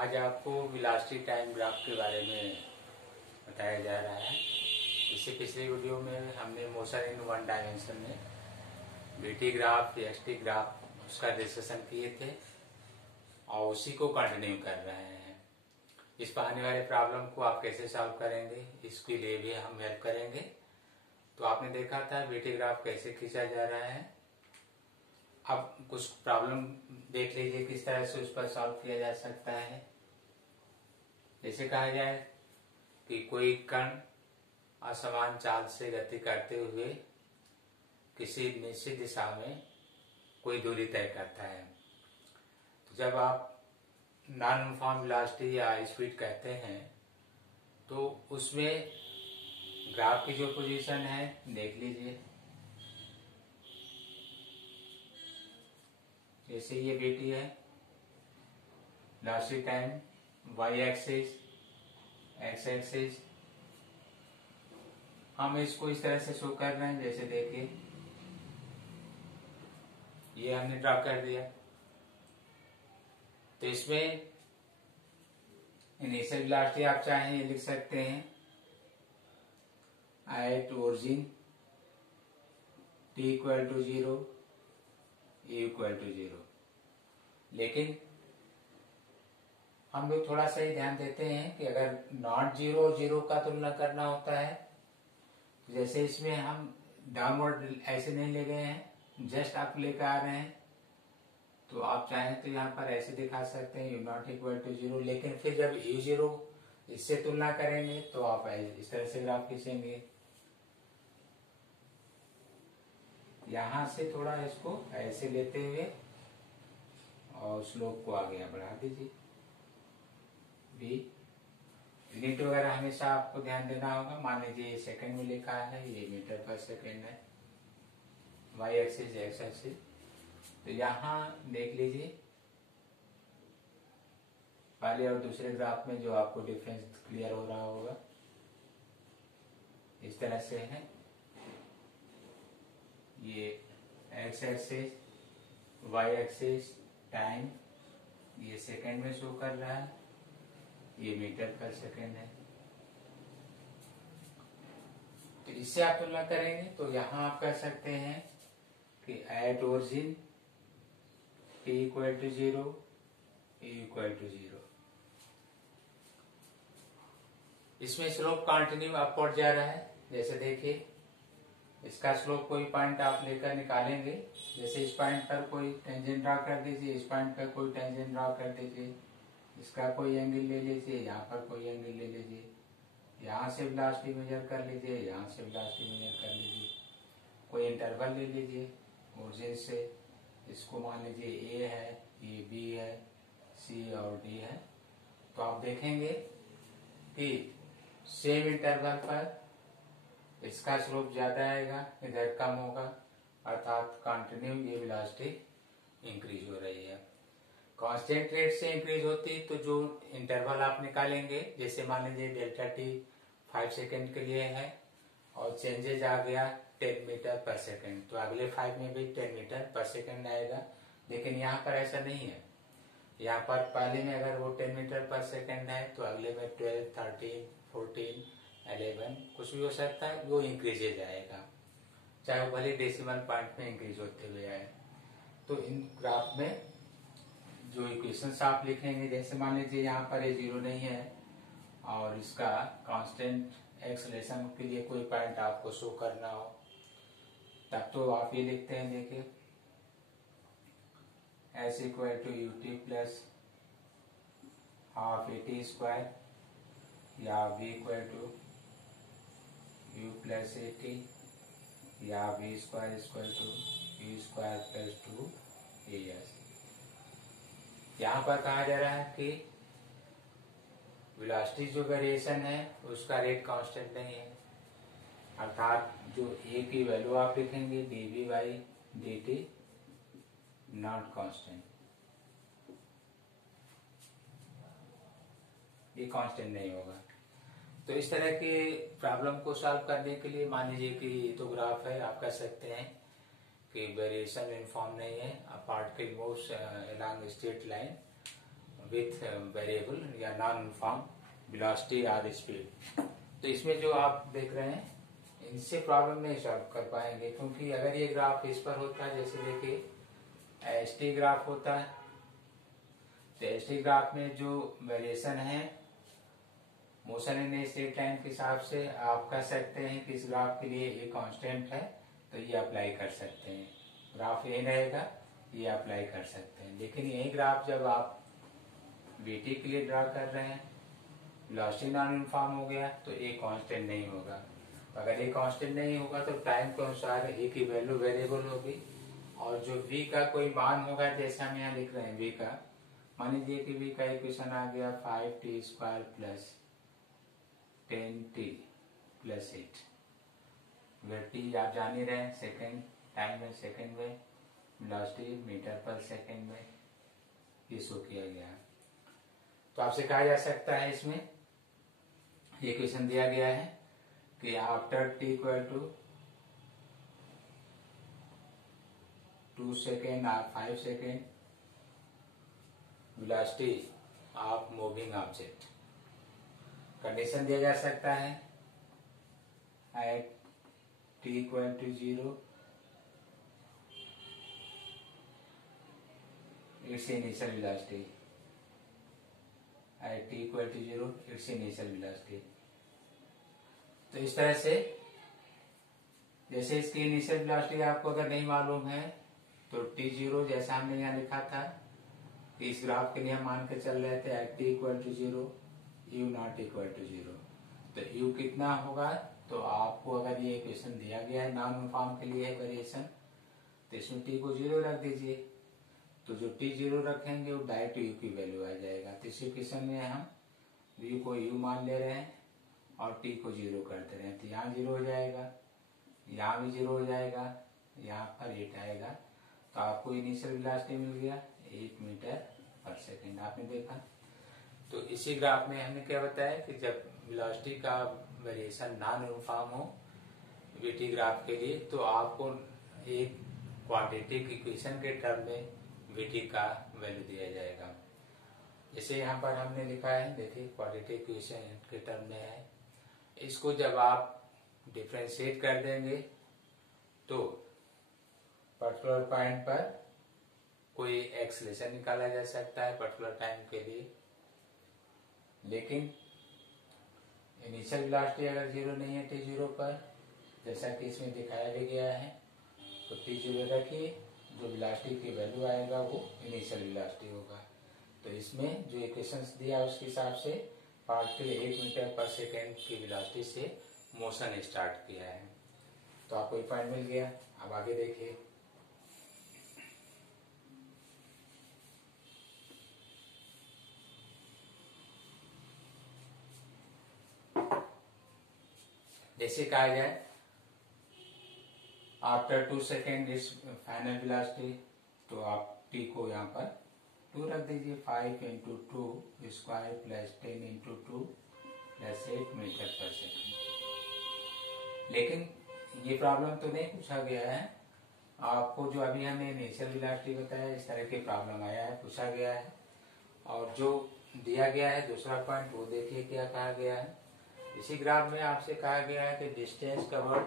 आज आपको velocity time graph के बारे में बताया जा रहा है। इससे पिछले वीडियो में हमने मोशन इन वन डायमेंशन में बीटी ग्राफ, एक्सटी ग्राफ उसका डिस्कशन किए थे और उसी को कंटिन्यू कर रहे हैं। इस पर आने वाले प्रॉब्लम को आप कैसे सॉल्व करेंगे इसके लिए भी हम हेल्प करेंगे। तो आपने देखा था बीटी ग्राफ कैसे खींचा जा रहा है। अब कुछ प्रॉब्लम देख लीजिए किस तरह से उस पर सॉल्व किया जा सकता है। जैसे कहा जाए कि कोई कण असमान चाल से गति करते हुए किसी निश्चित दिशा में कोई दूरी तय करता है। तो जब आप नॉन यूनिफॉर्म वेलोसिटी या स्पीड कहते हैं तो उसमें ग्राफ की जो पोजीशन है देख लीजिए। जैसे ये बीटी है, velocity time Y axis, X axis, हम इसको इस तरह से शो कर रहे हैं। जैसे देखिए ये हमने ड्रॉ कर दिया। तो इसमें इनिशियल वेलोसिटी आप चाहें ये लिख सकते हैं at origin T equal to 0, A equal to 0। लेकिन हम लोग थोड़ा सा ही ध्यान देते हैं कि अगर नॉट 0 और 0 का तुलना करना होता है तो जैसे इसमें हम डाउनवर्ड ऐसे नहीं ले गए हैं, जस्ट आप लेकर आ रहे हैं। तो आप चाहें तो यहाँ पर ऐसे दिखा सकते हैं यू नॉट इक्वल टू 0। लेकिन फिर जब यू 0 इससे तुलना करेंगे तो आप इस तरह से ग्राफ खींचेंगे। यहां से थोड़ा इसको ऐसे लेते हुए और स्लोप को आगे बढ़ा दीजिए। भी यूनिट वगैरह हमेशा आपको ध्यान देना होगा। मान लीजिए ये सेकंड में लिखा है, ये मीटर पर सेकंड है, वाई एक्सिस एक्स एक्सिस। तो यहाँ देख लीजिए पहले और दूसरे ग्राफ में जो आपको डिफरेंस क्लियर हो रहा होगा। इस तरह से है, ये X axis, Y axis time ये सेकंड में शो कर रहा है, ये मीटर पर सेकंड है। तो इससे आप तुलना करेंगे तो यहां आप कह सकते हैं कि at origin T equal to 0, A equal to 0। इसमें स्लोप कंटिन्यू अपवर्ड जा रहा है। जैसे देखिए इसका स्लोप कोई पॉइंट आप लेकर निकालेंगे। जैसे इस पॉइंट पर कोई टेंजेंट ड्रा कर दीजिए, इस पॉइंट पर कोई टेंजेंट ड्रा कर दीजिए, इसका कोई एंगल ले लीजिए, यहाँ पर कोई एंगल ले लीजिए, यहाँ से वेलोसिटी मेजर कर लीजिए, यहाँ से वेलोसिटी मेजर कर लीजिए, कोई इंटरवल ले लीजिए ओरिजिन से। इसको मान लीजिए ए है, ये बी है, सी और डी है। तो आप देखेंगे कि सेम इंटरवल पर इसका स्लोप ज्यादा आएगा, इधर कम होगा, अर्थात कंटिन्यू ये वेलोसिटी इंक्रीज हो रही है। कांस्टेंट रेट से इंक्रीज होती तो जो इंटरवल आप निकालेंगे, जैसे मान लीजिए डेल्टा टी 5 सेकेंड के लिए है और चेंजेज आ गया 10 मीटर पर सेकेंड, तो अगले 5 में भी 10 मीटर पर सेकेंड आएगा। लेकिन यहाँ पर ऐसा नहीं है। यहाँ पर पहले में अगर वो 10 मीटर पर सेकेंड है तो अगले में 12, 13, 14, 11 कुछ भी हो सकता है, वो इंक्रीज जाएगा, चाहे वो भले डेसिमल पॉइंट में इंक्रीज होते हुए आए। तो इन ग्राफ में जो इक्वेशंस आप लिखेंगे, जैसे मान लीजिए यहाँ पर ये 0 नहीं है और इसका कांस्टेंट एक्सेलरेशन के लिए कोई पॉइंट आपको शो करना हो, तब तो आप ये लिखते हैं, देखिए S equal to U T plus half A T square या v equal to U plus A T या v square equal to U square plus 2as। यहाँ पर कहा जा रहा है कि वेलोसिटी जो वेरिएशन है उसका रेट कांस्टेंट नहीं है, अर्थात जो a की वैल्यू आप लिखेंगे dv by dt not constant, ये कांस्टेंट नहीं होगा। तो इस तरह के प्रॉब्लम को सॉल्व करने के लिए मान लीजिए कि ये तो ग्राफ है, आप कह सकते हैं कि वेरिएशन यूनिफॉर्म नहीं है, particle moves along straight line, with variable या नॉन यूनिफॉर्म वेलोसिटी और स्पीड। तो इसमें जो आप देख रहे हैं इनसे प्रॉब्लम नहीं सॉल्व कर पाएंगे, क्योंकि अगर ये ग्राफ इस पर होता है, जैसे देखिए एस टी ग्राफ होता है, तो एस टी ग्राफ में जो वेरिएशन है मोशन इन स्ट्रेट लाइन के हिसाब से आप कह सकते हैं कि इस ग्राफ के लिए ये कांस्टेंट है, तो ये अप्लाई कर सकते हैं। ग्राफ यही रहेगा, ये अप्लाई कर सकते हैं। लेकिन यही ग्राफ जब आप वीटी के लिए ड्रा कर रहे हैं, वेलोसिटी नॉन यूनिफॉर्म हो गया, तो ए कांस्टेंट नहीं होगा। अगर ए कांस्टेंट नहीं होगा तो टाइम के अनुसार ए की वैल्यू वेरिएबल होगी, और जो v का कोई मान होगा, जैसे हम यहाँ लिख रहे हैं v का, मान लीजिए कि v का इक्वेशन आ गया 5t² plus 10t plus 8, where t आप जान ही रहे हैं सेकेंड टाइम में, सेकेंड में, वेलोसिटी मीटर पर सेकेंड में, ये शो किया गया है। तो आपसे कहा जा सकता है, इसमें ये क्वेश्चन दिया गया है कि after t equal to 2 second और 5 second velocity of moving object, condition दिया जा सकता है at t equal to 0 it's initial velocity, at t equal to 0 it's initial velocity. तो इस तरह से, जैसे इसकी इनिशियल वेलोसिटी आपको अगर नहीं मालूम है तो t0 जैसा हमने यहाँ लिखा था कि इस ग्राफ के लिए हम मान के चल रहे थे at t equal to 0 u not equal to 0, तो u कितना होगा, तो आपको अगर ये इक्वेशन दिया गया है नॉन यूनिफॉर्म के लिए वेरिएशन, तो इसमें t को 0 रख दीजिए, तो जो t 0 रखेंगे वो डायरेक्ट u की वैल्यू आ जाएगा। तो इस इक्वेशन में हम v को u मान ले रहे हैं और t को 0 कर दे रहे हैं, तो यहाँ 0 हो जाएगा, यहाँ भी 0 हो जाएगा, यहाँ पर 8 आएगा, तो आपको इनिशियल वेलोसिटी मिल गया 8 मीटर पर सेकेंड। आपने देखा, तो इसी ग्राफ में हमने क्या बताया कि जब वेलोसिटी का वेरिएशन नॉन यूनिफॉर्म हो वीटी ग्राफ के लिए, तो आपको एक क्वाड्रेटिक इक्वेशन के टर्म में वीटी का वैल्यू दिया जाएगा। जैसे यहाँ पर हमने लिखा है, देखिए क्वाड्रेटिक इक्वेशन के टर्म में है, इसको जब आप डिफरेंशिएट कर देंगे तो पर्टिकुलर पॉइंट पर कोई एक्सेलरेशन निकाला जा सकता है पर्टिकुलर टाइम के लिए। लेकिन इनिशियल वेलोसिटी अगर 0 नहीं है t0 पर, जैसा कि इसमें दिखाया भी गया है, तो t0 रखिए, जो वेलोसिटी की वैल्यू आएगा वो इनिशियल वेलोसिटी होगा। तो इसमें जो इक्वेशंस दिया उसके हिसाब से पार्टिकल 8 मीटर पर सेकेंड की वेलोसिटी से मोशन स्टार्ट किया है। तो आपको एक पॉइंट मिल गया। अब आगे देखिए, जैसे कहा जाए after 2 second is final velocity, तो आप t को यहाँ पर 2 रख दीजिए, 5 into 2 square plus 10 into 2 plus 8 metre per second. लेकिन ये प्रॉब्लम तो नहीं पूछा गया है आपको, जो अभी हमने इनिशियल वेलोसिटी बताया, इस तरह की प्रॉब्लम आया है, पूछा गया है। और जो दिया गया है दूसरा पॉइंट, वो देखिए क्या कहा गया है। इसी ग्राफ में आपसे कहा गया है कि डिस्टेंस कवर्ड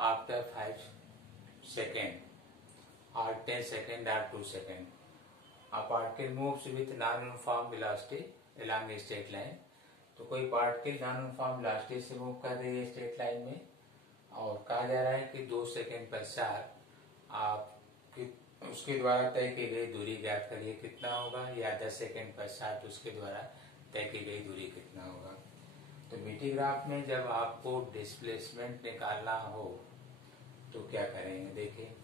आफ्टर 5 सेकेंड और 10 सेकेंड और 2 second, a particle moves with non-uniform velocity along a straight line। तो कोई पार्टिकल नॉन यूनिफॉर्म वेलोसिटी से मूव कर रही है स्ट्रेट लाइन में, और कहा जा रहा है कि 2 सेकेंड पश्चात आप उसके द्वारा तय की गई दूरी ज्ञात करिए कितना होगा, या 10 सेकेंड पश्चात उसके द्वारा तय की गई दूरी कितना होगा। तो वीटी ग्राफ में जब आपको डिस्प्लेसमेंट निकालना हो तो क्या करेंगे, देखिए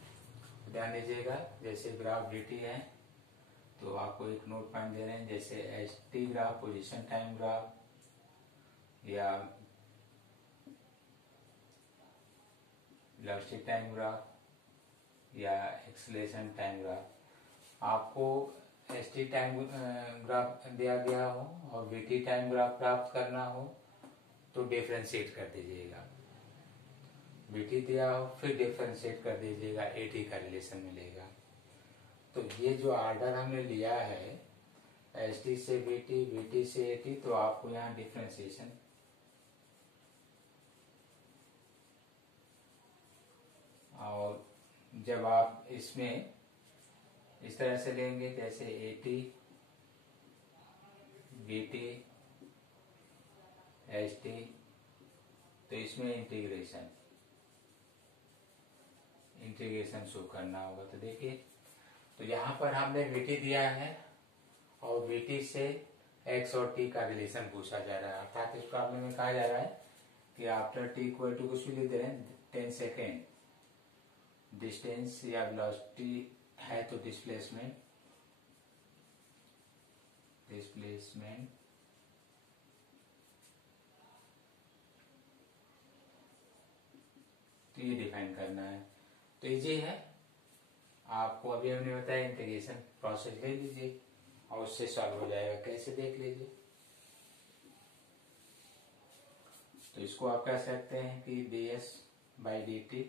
ध्यान दीजिएगा। जैसे ग्राफ वीटी है तो आपको एक नोट पॉइंट दे रहे हैं, जैसे S T graph position time graph या वेलोसिटी टाइम ग्राफ या एक्सेलरेशन टाइम ग्राफ, आपको एस टी टाइम ग्राफ दिया गया हो और वीटी टाइम ग्राफ प्राप्त करना हो तो डिफरेंशिएट कर दीजिएगा। वीटी दिया हो फिर डिफरेंशिएट कर दीजिएगा, एटी का रिलेशन मिलेगा। तो ये जो ऑर्डर हमने लिया है एस टी से बी टी, बी टी से ए टी, तो आपको यहाँ डिफ्रेंसिएशन और जब आप इसमें इस तरह से लेंगे जैसे A T, B T, H T, तो इसमें इंटीग्रेशन शो करना होगा। तो देखिए, तो यहाँ पर हमने वीटी दिया है और वीटी से एक्स और टी का रिलेशन पूछा जा रहा है। अर्थात इस प्रॉब्लम में कहा जा रहा है कि आफ्टर टी इक्वल टू कुछ भी लिख दे रहे हैं 10 सेकेंड, डिस्टेंस या वेलोसिटी है तो डिस्प्लेसमेंट तो ये डिफाइन करना है। तो इजी है, आपको अभी हमने बताया इंटीग्रेशन प्रोसेस ले लीजिए और उससे सॉल्व हो जाएगा। कैसे देख लीजिए। तो इसको आप कह सकते हैं कि ds/dt।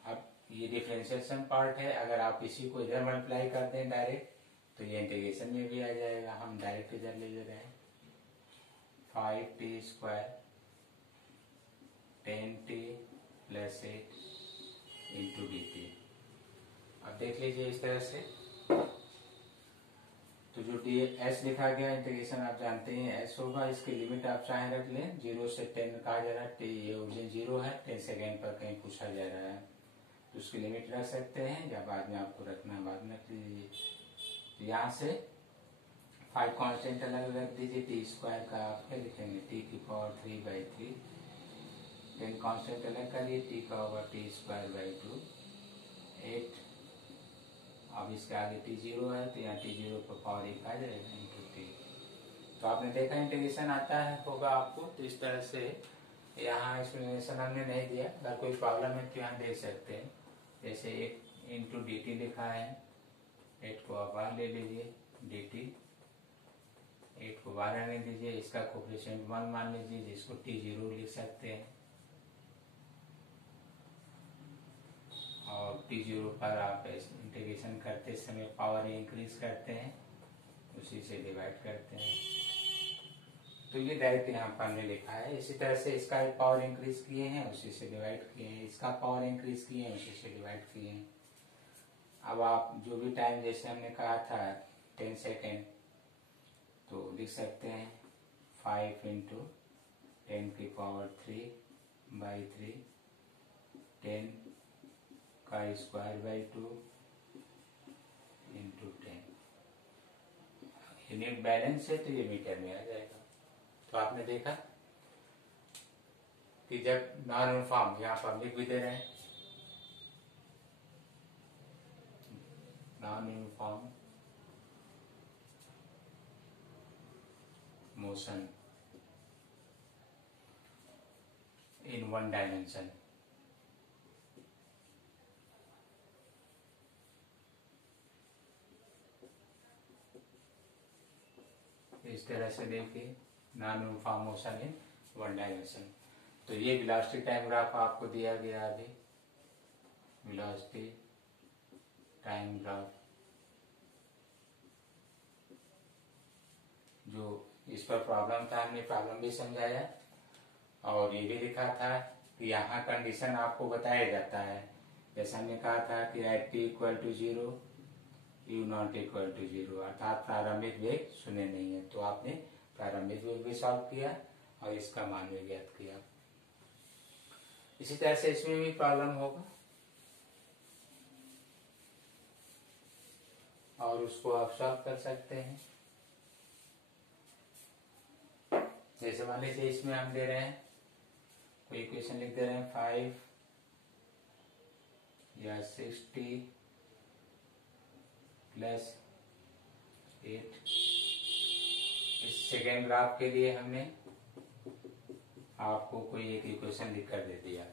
अब ये डिफरेंशिएशन पार्ट है, अगर आप इसी को इधर मल्टीप्लाई कर दें डायरेक्ट तो ये इंटीग्रेशन में भी आ जाएगा। हम डायरेक्ट इधर ले रहे हैं 5t² 10t + 8 × dt। अब देख लीजिए इस तरह से। तो जो डी एस लिखा गया इंटीग्रेशन आप जानते हैं एस होगा। इसकी लिमिट आप चाहे रख लें, 0 से 10 कहा जा रहा है, ये ओरिजिन 0 है, 10 सेकेंड पर कहीं पूछा जा रहा है तो उसकी लिमिट रख सकते हैं, या बाद में आपको रखना बाद में रख लीजिए। तो यहाँ से 5 कांस्टेंट अलग रख दीजिए। t² का आप क्या लिखेंगे t⁴/3/3। 10 कांस्टेंट अलग करिए, t का होगा t²/2 8। अब इसके आगे t0 है तो यहाँ t0 पर पावर 1 आ जाएगा × t। तो आपने देखा इंटीग्रेशन आता है होगा आपको। तो इस तरह से यहाँ एक्सप्लेनेशन हमने नहीं दिया, अगर कोई प्रॉब्लम है तो यहाँ देख सकते हैं। जैसे 8 × dt लिखा है, 8 को आप बाहर ले लीजिए, dt 8 को बाहर आने दीजिए, इसका कोफिशिएंट 1 मान लीजिए, जिसको t0 लिख सकते हैं। और t0 पर आप इंटीग्रेशन करते समय पावर इंक्रीज करते हैं, उसी से डिवाइड करते हैं। तो ये डायरेक्ट यहाँ पर हमने लिखा है। इसी तरह से इसका पावर इंक्रीज किए हैं, उसी से डिवाइड किए हैं, इसका पावर इंक्रीज किए हैं, उसी से डिवाइड किए हैं। अब आप जो भी टाइम जैसे हमने कहा था 10 सेकेंड, तो लिख सकते हैं 5 × 10⁻³ 10 का स्क्वायर/2 × 10। यूनिट बैलेंस है तो ये मीटर में आ जाएगा। तो आपने देखा कि जब नॉन यूनिफॉर्म, यहाँ पर लिख भी दे रहे हैं, non uniform motion in 1 dimension, इस तरह से देखिए non uniform motion in 1 dimension. तो ये वेलोसिटी टाइम ग्राफ आपको दिया गया अभी, वेलोसिटी टाइम ग्राफ, जो इस पर प्रॉब्लम था, हमने प्रॉब्लम भी समझाया और ये भी लिखा था कि यहाँ कंडीशन आपको बताया जाता है। जैसे हमने कहा था कि एट t = 0 u0 = 0, अर्थात प्रारंभिक वेग 0 नहीं है। तो आपने प्रारंभिक वेग भी सॉल्व किया और इसका मान भी ज्ञात किया। इसी तरह से इसमें भी प्रॉब्लम होगा और उसको आप सॉल्व कर सकते हैं। जैसे मान लीजिए इसमें हम दे रहे हैं, कोई इक्वेशन लिख दे रहे हैं 5 या 60 + 8। इस सेकेंड ग्राफ के लिए हमने आपको कोई एक इक्वेशन लिख कर दे दिया।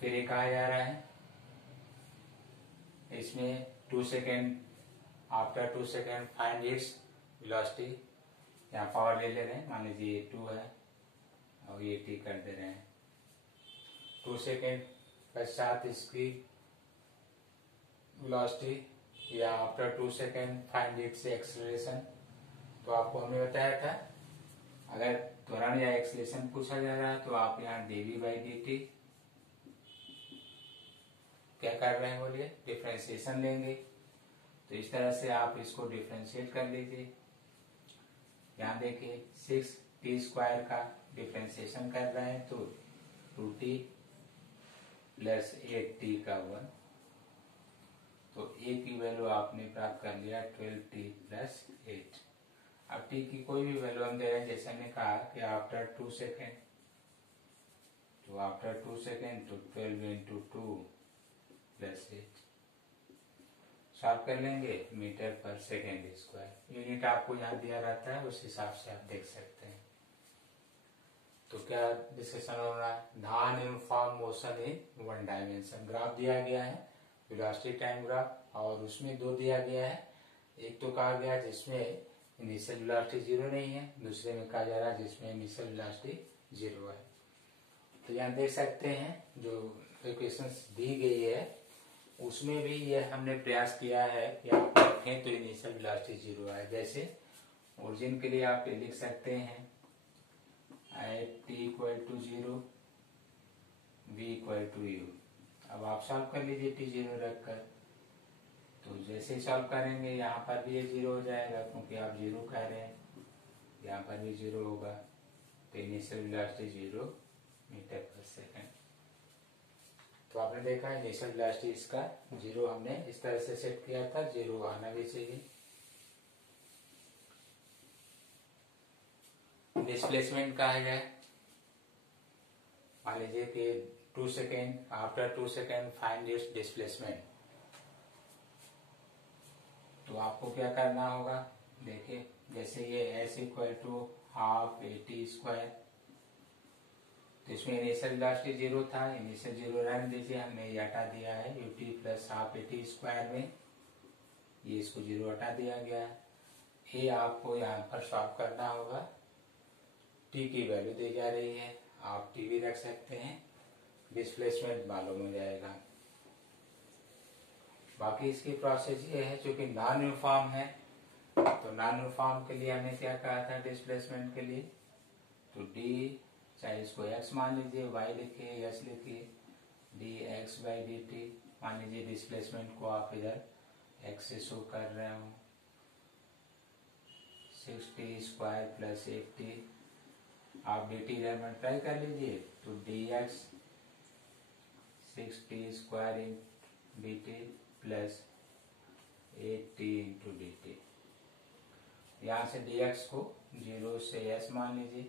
फिर ये कहा जा रहा है इसमें 2 second, after 2 second find its velocity. यहाँ पावर ले रहे हैं, मान लीजिए 2 है और ये t कर दे रहे हैं। 2 सेकेंड पश्चात इसकी वेलोसिटी या after 2 second find its acceleration. तो आपको हमने बताया था अगर त्वरण या एक्सेलरेशन पूछा जा रहा है तो आप यहाँ dv/dt क्या कर रहे हैं बोलिए, डिफरेंशिएशन लेंगे। तो इस तरह से आप इसको डिफरेंशिएट कर लीजिए। यहाँ देखिए 6t² का डिफरेंशिएशन कर रहे हैं तो 2t प्लस 8t का 1, तो a की वैल्यू आपने प्राप्त कर लिया 12t प्लस 8। अब t की कोई भी वैल्यू हम दे रहे हैं, जैसे हमने कहा कि आफ्टर 2 सेकेंड, तो आफ्टर 2 सेकेंड तो 12 इंटू 2 प्लस 8 सॉल्व कर लेंगे metre per second square. Unit आपको यहाँ दिया रहता है, उस हिसाब से आप देख सकते हैं। तो क्या डिस्कशन हो रहा है, non uniform motion in one dimension. Graph दिया गया है वेलोसिटी टाइम ग्राफ, और उसमें दो दिया गया है। एक तो कहा गया जिसमें इनिशियल वेलोसिटी 0 नहीं है, दूसरे में कहा जा रहा है जिसमें इनिशियल वेलोसिटी 0 है। तो यहाँ देख सकते हैं जो इक्वेशंस दी गई है उसमें भी ये हमने प्रयास किया है कि आप रखें तो इनिशियल वेलोसिटी 0 आए। जैसे ओरिजिन के लिए आप ये लिख सकते हैं t=0 v=u। अब आप सॉल्व कर लीजिए t0 रखकर। तो जैसे ही सॉल्व करेंगे यहाँ पर भी ये 0 हो जाएगा क्योंकि आप 0 कह रहे हैं, यहाँ पर भी 0 होगा। तो initial velocity 0 metre per second. तो आपने देखा इनिशियल वेलोसिटी इसका 0 हमने इस तरह से सेट किया था, 0 आना भी चाहिए। डिस्प्लेसमेंट कहा जाए, मान लीजिए कि 2 second, after 2 second find its displacement. तो आपको क्या करना होगा, देखिए जैसे ये s=12 AT², तो इसमें इनिशियल वेलोसिटी 0 था, इनिशियल 0 रहने दीजिए, हमने ये हटा दिया है ut प्लस हाफ AT² में, ये इसको 0 हटा दिया गया है। ये आपको यहाँ पर सॉल्व करना होगा। t की वैल्यू दी जा रही है, आप t भी रख सकते हैं, डिस्प्लेसमेंट मालूम हो जाएगा। बाकी इसकी प्रोसेस ये है, चूंकि नॉन यूनिफॉर्म है तो नॉन यूनिफॉर्म के लिए हमने क्या कहा था डिस्प्लेसमेंट के लिए, तो d चाहे इसको x मान लीजिए, y लिखिए, s लिखिए, dx/dt मान लीजिए। डिस्प्लेसमेंट को आप इधर x से शो कर रहे हो, 6t² प्लस 8t, आप dt इधर मल्टीप्लाई कर लीजिए तो dx 6t² dt plus 8t into dt। यहाँ से dx को 0 से s मान लीजिए,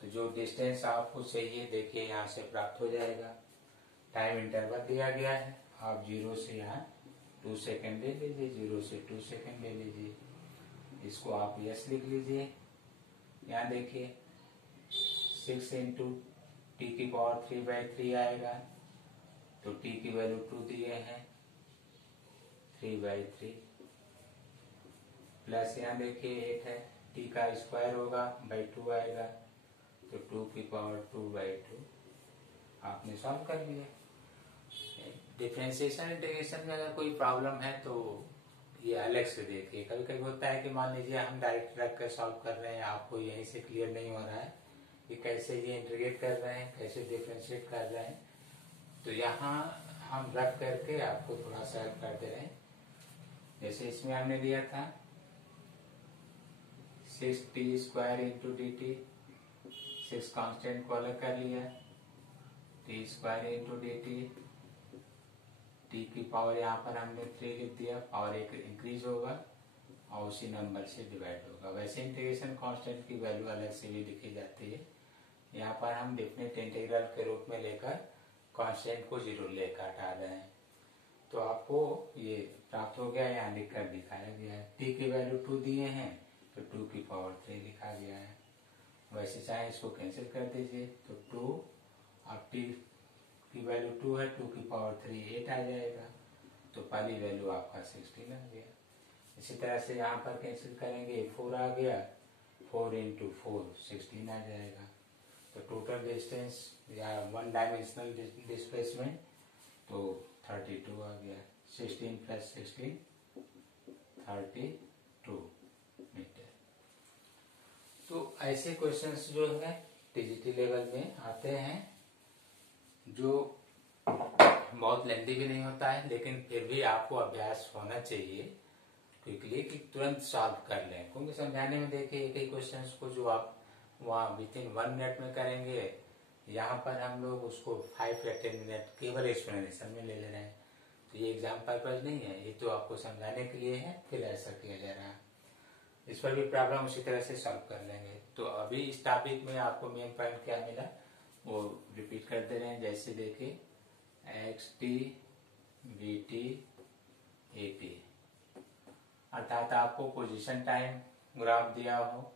तो जो डिस्टेंस आपको चाहिए देखिए यहाँ से प्राप्त हो जाएगा। टाइम इंटरवल दिया गया है, आप 0 से यहाँ 2 सेकेंड ले लीजिए, 0 से 2 सेकेंड ले लीजिए, इसको आप s लिख लीजिए। यहाँ देखिए 6 इंटू टी की पावर 3/3 आएगा, तो t की वैल्यू 2 दिए हैं, 3/3 प्लस यहाँ देखिए 8 है, t का स्क्वायर होगा /2 आएगा, तो 2 की पावर 2/2 आपने सॉल्व कर लिया। डिफरेंशिएशन इंटीग्रेशन में अगर कोई प्रॉब्लम है तो ये अलग से देखिए। कभी कभी होता है कि मान लीजिए हम डायरेक्ट रख कर सॉल्व कर रहे हैं, आपको यहीं से क्लियर नहीं हो रहा है कि कैसे ये इंटीग्रेट कर रहे हैं, कैसे डिफरेंशिएट कर रहे हैं, तो यहाँ हम रख करके आपको थोड़ा सा हेल्प कर दे रहे हैं। जैसे इसमें हमने दिया था 6t² इंटू dt, 6 कांस्टेंट को अलग कर लिया, t² इंटू dt, t की पावर यहाँ पर हमने 3 लिख दिया, पावर 1 इंक्रीज होगा और उसी नंबर से डिवाइड होगा। वैसे इंटीग्रेशन कांस्टेंट की वैल्यू अलग से भी लिखी जाती है, यहाँ पर हम डेफिनेट इंटीग्रल के रूप में लेकर कांस्टेंट को 0 लेकर हटा रहे हैं। तो आपको ये प्राप्त हो गया, यहाँ लिख कर दिखाया गया है। t की वैल्यू 2 दिए हैं तो 2 की पावर 3 लिखा गया है। वैसे चाहे इसको कैंसिल कर दीजिए तो 2, अब t की वैल्यू 2 है, 2 की पावर 3 8 आ जाएगा, तो पहली वैल्यू आपका 16 आ गया। इसी तरह से यहाँ पर कैंसिल करेंगे, 4 आ गया, 4 इंटू 4 16 आ जाएगा। तो टोटल डिस्टेंस या वन डायमेंशनल डिस्प्लेसमेंट तो 32 आ गया। 16 + 16 32 मीटर। तो ऐसे क्वेश्चंस जो है टीजीटी लेवल में आते हैं, जो बहुत लेंथी भी नहीं होता है, लेकिन फिर भी आपको अभ्यास होना चाहिए क्विकली कि तुरंत सॉल्व कर लें। क्योंकि समझाने में देखिए एक ही क्वेश्चन को जो आप वहाँ विथिन 1 मिनट में करेंगे, यहाँ पर हम लोग उसको 5 या 10 मिनट केवल एक्सप्लेनेशन में ले रहे हैं। तो ये एग्जाम पर्पज नहीं है, ये तो आपको समझाने के लिए है, फिर ऐसा किया जा रहा है। इस पर भी प्रॉब्लम उसी तरह से सॉल्व कर लेंगे। तो अभी इस टॉपिक में आपको मेन पॉइंट क्या मिला वो रिपीट करते रहें। जैसे देखिए XT VT AT, अर्थात आपको पोजीशन टाइम ग्राफ दिया हो,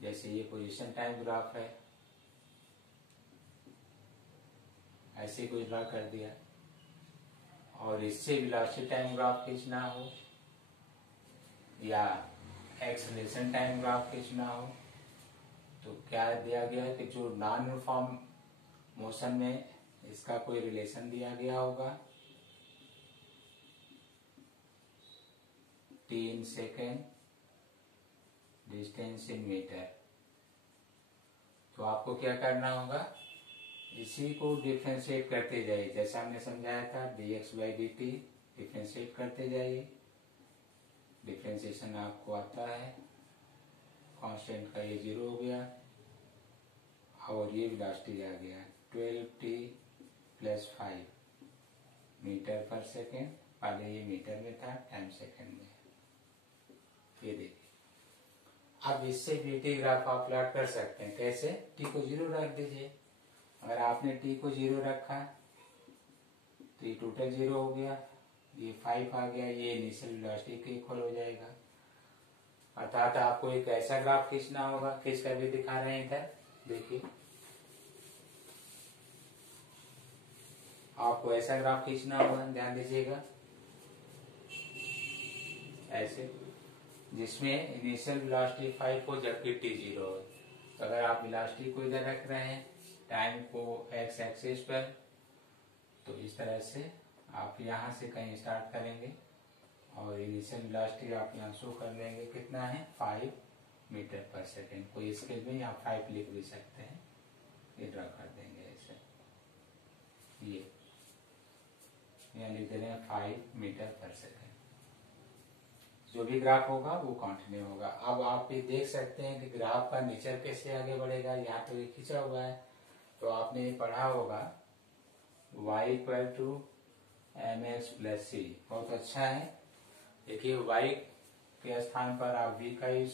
जैसे ये पोजीशन टाइम ग्राफ है, ऐसे कोई ड्रा कर दिया, और इससे वेलोसिटी टाइम ग्राफ खींचना हो या एक्सेलरेशन टाइम ग्राफ खींचना हो, तो क्या दिया गया है कि जो नॉन यूनिफॉर्म मोशन में इसका कोई रिलेशन दिया गया होगा, 3 सेकेंड, डिस्टेंस इन मीटर। तो आपको क्या करना होगा, इसी को डिफ्रेंशिएट करते जाइए, जैसा हमने समझाया था dx/dt, डिफ्रेंशिएट करते जाइए। डिफ्रेंशिएशन आपको आता है, कांस्टेंट का ये 0 हो गया और ये वेलोसिटी आ गया 12t + 5 मीटर पर सेकेंड। पहले ये मीटर में था, टाइम सेकेंड में। ये देखिए, अब इससे dt ग्राफ आप प्लॉट कर सकते हैं। कैसे? t को 0 रख दीजिए। अगर आपने t को 0 रखा तो ये टोटल 0 हो गया, ये 5 आ गया, ये इनिशियल वेलोसिटी के इक्वल हो जाएगा। अर्थात आपको एक ऐसा ग्राफ खींचना होगा, खींच कर भी दिखा रहे हैं इधर देखिए, आपको ऐसा ग्राफ खींचना होगा, ध्यान दीजिएगा, ऐसे, जिसमें इनिशियल वेलोसिटी 5 हो जबकि t 0 हो। तो अगर आप वेलोसिटी को इधर रख रहे हैं, टाइम को x एक्सिस पर, तो इस तरह से आप यहाँ से कहीं स्टार्ट करेंगे और इनिशियल वेलोसिटी आप यहाँ शो कर लेंगे, कितना है 5 मीटर पर सेकेंड। कोई स्केल में आप 5 लिख भी सकते हैं, ये ड्रा कर देंगे ऐसे, ये यहाँ लिख दे रहे हैं 5 मीटर पर सेकेंड। जो भी ग्राफ होगा वो कंटिन्यू होगा। अब आप ये देख सकते हैं कि ग्राफ का नेचर कैसे आगे बढ़ेगा। यहाँ तो ये खींचा हुआ है, तो आपने ये पढ़ा होगा y = mx + c, बहुत अच्छा है। देखिए y के स्थान पर आप v का यूज